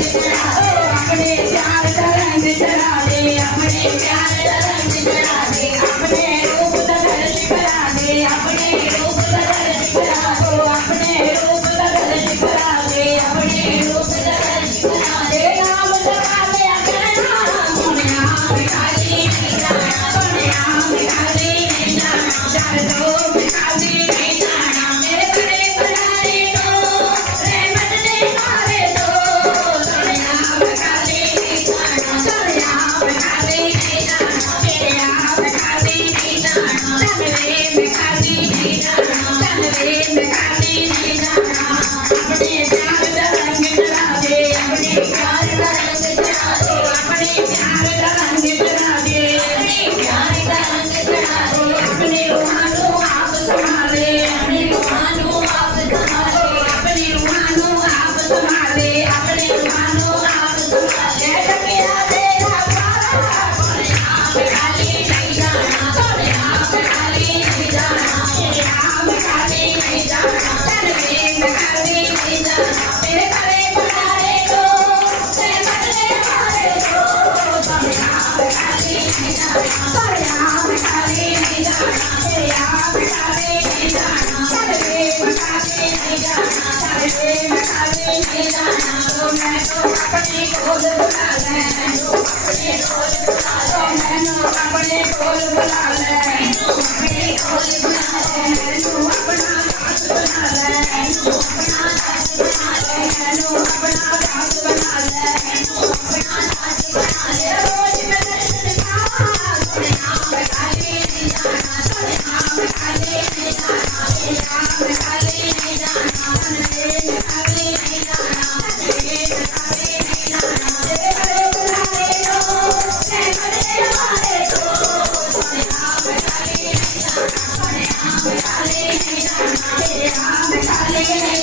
अपने प्यार का रंग चढ़ा दे, अपने प्यार का रंग चढ़ा दे, अपने रूप का दर्श करा दे, अपने रूप का दर्श करा दो, अपने रूप का दर्श करा दे, अपने रूप का दर्श करा दे। नाम जपा दे अपना सोनिया भिखारी नहीं जाना, सोनिया भिखारी नहीं जाना, जान दो भिखारी नहीं जाना। मेरे बड़े बनाए तो रहमत दे मारे तो सोनिया भिखारी नहीं जाना, सोनिया भिखारी नहीं जाना, मेरे यहाँ भिखारी नहीं जाना, चंदवे भिखारी नहीं जाना, चंदवे भिखारी नहीं जाना। अपने प्यार का रंग चढ़ा दे, अपने प्यार का रंग चढ़ा दे, अपने प्यार का रंग चढ़ा दे, अपने प्यार का रंग चढ़ा दे। अपने रूहानो आप संभाले, अपने रूहानो आप संभाले, अपने रूहानो आप संभाले, अपने रूहानो आप संभाले। टकिया तेरा प्यारा सोनिया भिखारी नहीं जाना, सोनिया भिखारी नहीं जाना, मेरे यहाँ भिखारी नहीं जाना, चंदवे भिखारी नहीं जाना। मेरे घरे बनाए तो रहमत दे मारे तो सोनिया भिखारी नहीं जाना, सोनिया भिखारी नहीं जाना, मेरे यहाँ भिखारी नहीं जाना, चंदवे भिखारी नहीं जाना, चंदवे भिखारी नहीं जाना। तो मैं तो अपने कोल बुला ले, तो अपने कोल बुला लो, मैनू अपने कोल बुला ले, तू अपने कोल बुला ले, मैनू अपना दास बना ले, तू अपना दास बना ले, मैनू अपना दास बना ले, तू अपना दास बना ले। रोज मैं दर्शन पावा सोनिया भिखारी नहीं जाना, सोनिया भिखारी नहीं जाना, मेरे यहाँ भिखारी नहीं जाना, चंदवे भिखारी नहीं जाना, चंदवे भिखारी नहीं जाना। तेरे बड़े बुलाए तो रहमत दे मारे तो सोनिया भिखारी नहीं जाना, सोनिया भिखारी नहीं जाना, मेरे यहाँ भिखारी नहीं